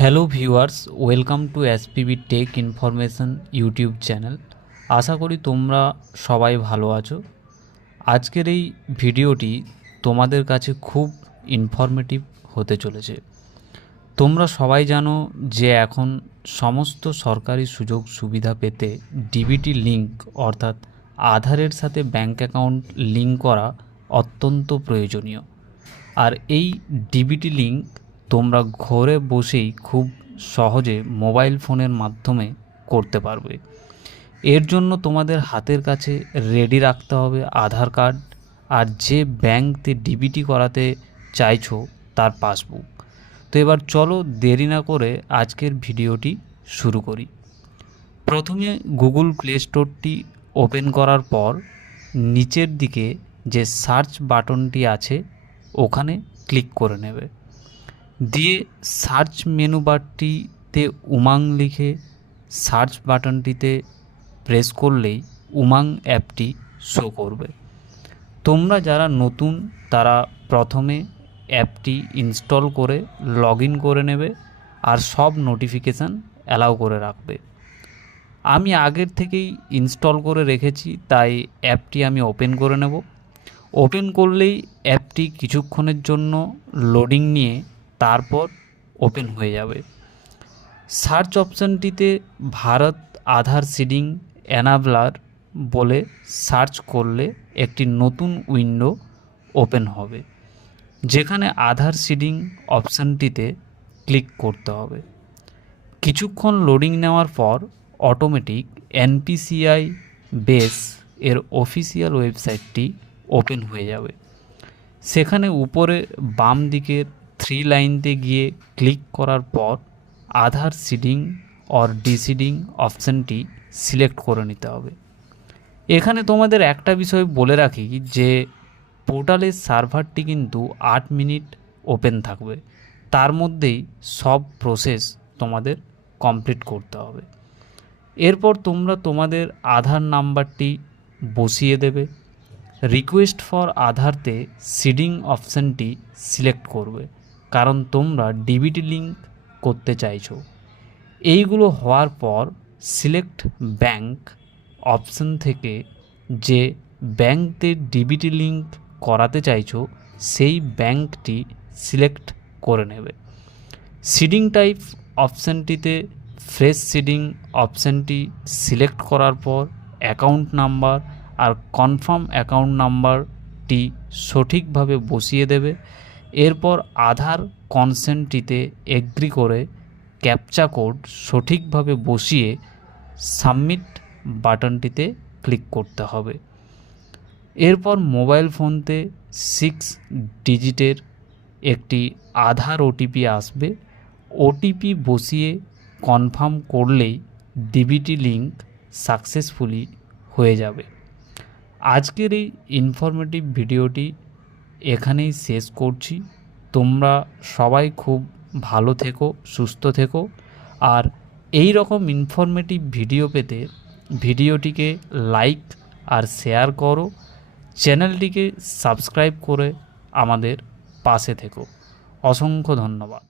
Hello viewers, welcome to SPB tech information YouTube channel. আশা করি তোমরা সবাই ভালো আছো। আজকের এই ভিডিওটি তোমাদের কাছে খুব ইনফরমেটিভ হতে চলেছে। তোমরা সবাই জানো যে এখন সমস্ত সরকারি সুযোগ সুবিধা পেতে ডিবিটি লিঙ্ক অর্থাৎ আধারের সাথে ব্যাঙ্ক অ্যাকাউন্ট লিঙ্ক করা অত্যন্ত প্রয়োজনীয়। আর এই ডিবিটি লিঙ্ক তোমরা ঘরে বসেই খুব সহজে মোবাইল ফোনের মাধ্যমে করতে পারবে। এর জন্য তোমাদের হাতের কাছে রেডি রাখতে হবে আধার কার্ড আর যে ব্যাঙ্কতে ডিবিটি করাতে চাইছো তার পাসবুক। তো এবার চলো দেরি না করে আজকের ভিডিওটি শুরু করি। প্রথমে গুগল প্লে স্টোরটি ওপেন করার পর নিচের দিকে যে সার্চ বাটনটি আছে ওখানে ক্লিক করে নেবে। দিয়ে সার্চ মেনু বারটিতে উমাং লিখে সার্চ বাটনটিতে প্রেস করলেই উমাং অ্যাপটি শো করবে। তোমরা যারা নতুন তারা প্রথমে অ্যাপটি ইনস্টল করে লগ ইন করে নেবে আর সব নোটিফিকেশান অ্যালাউ করে রাখবে। আমি আগের থেকেই ইনস্টল করে রেখেছি, তাই অ্যাপটি আমি ওপেন করে নেব। ওপেন করলেই অ্যাপটি কিছুক্ষণের জন্য লোডিং নিয়ে তারপর ওপেন হয়ে যাবে। সার্চ অপশানটিতে ভারত আধার সিডিং এনাবলার বলে সার্চ করলে একটি নতুন উইন্ডো ওপেন হবে, যেখানে আধার সিডিং অপশানটিতে ক্লিক করতে হবে। কিছুক্ষণ লোডিং নেওয়ার পর অটোমেটিক এনপিসিআই বেস এর অফিসিয়াল ওয়েবসাইটটি ওপেন হয়ে যাবে। সেখানে উপরে বাম দিকের 3 লাইনতে গিয়ে ক্লিক করার পর আধার সিডিং অর ডিসিডিং অপশানটি সিলেক্ট করে নিতে হবে। এখানে তোমাদের একটা বিষয় বলে রাখি যে পোর্টালের সার্ভারটি কিন্তু 8 মিনিট ওপেন থাকবে, তার মধ্যেই সব প্রসেস তোমাদের কমপ্লিট করতে হবে। এরপর তোমরা তোমাদের আধার নাম্বারটি বসিয়ে দেবে। রিকোয়েস্ট ফর আধারতে সিডিং অপশানটি সিলেক্ট করবে, কারণ তোমরা ডিবিটি লিঙ্ক করতে চাইছো। এইগুলো হওয়ার পর সিলেক্ট ব্যাঙ্ক অপশান থেকে যে ব্যাঙ্কতে ডিবিটি লিঙ্ক করাতে চাইছো সেই ব্যাঙ্কটি সিলেক্ট করে নেবে। সিডিং টাইপ অপশানটিতে ফ্রেশ সিডিং অপশানটি সিলেক্ট করার পর অ্যাকাউন্ট নাম্বার আর কনফার্ম অ্যাকাউন্ট নাম্বারটি সঠিকভাবে বসিয়ে দেবে। এরপর আধার কনসেন্টটিতে এগ্রি করে ক্যাপচা কোড সঠিকভাবে বসিয়ে সাবমিট বাটনটিতে ক্লিক করতে হবে। এরপর মোবাইল ফোনতে 6 ডিজিটের একটি আধার ওটিপি আসবে। ওটিপি বসিয়ে কনফার্ম করলেই ডিবিটি লিঙ্ক সাকসেসফুলি হয়ে যাবে। আজকের এই ইনফরমেটিভ ভিডিওটি এখানেই শেষ করছি। তোমরা সবাই খুব ভালো থেকো, সুস্থ থেকো। আর এই রকম ইনফরমেটিভ ভিডিও পেতে ভিডিওটিকে লাইক আর শেয়ার করো, চ্যানেলটিকে সাবস্ক্রাইব করে আমাদের পাশে থেকো। অসংখ্য ধন্যবাদ।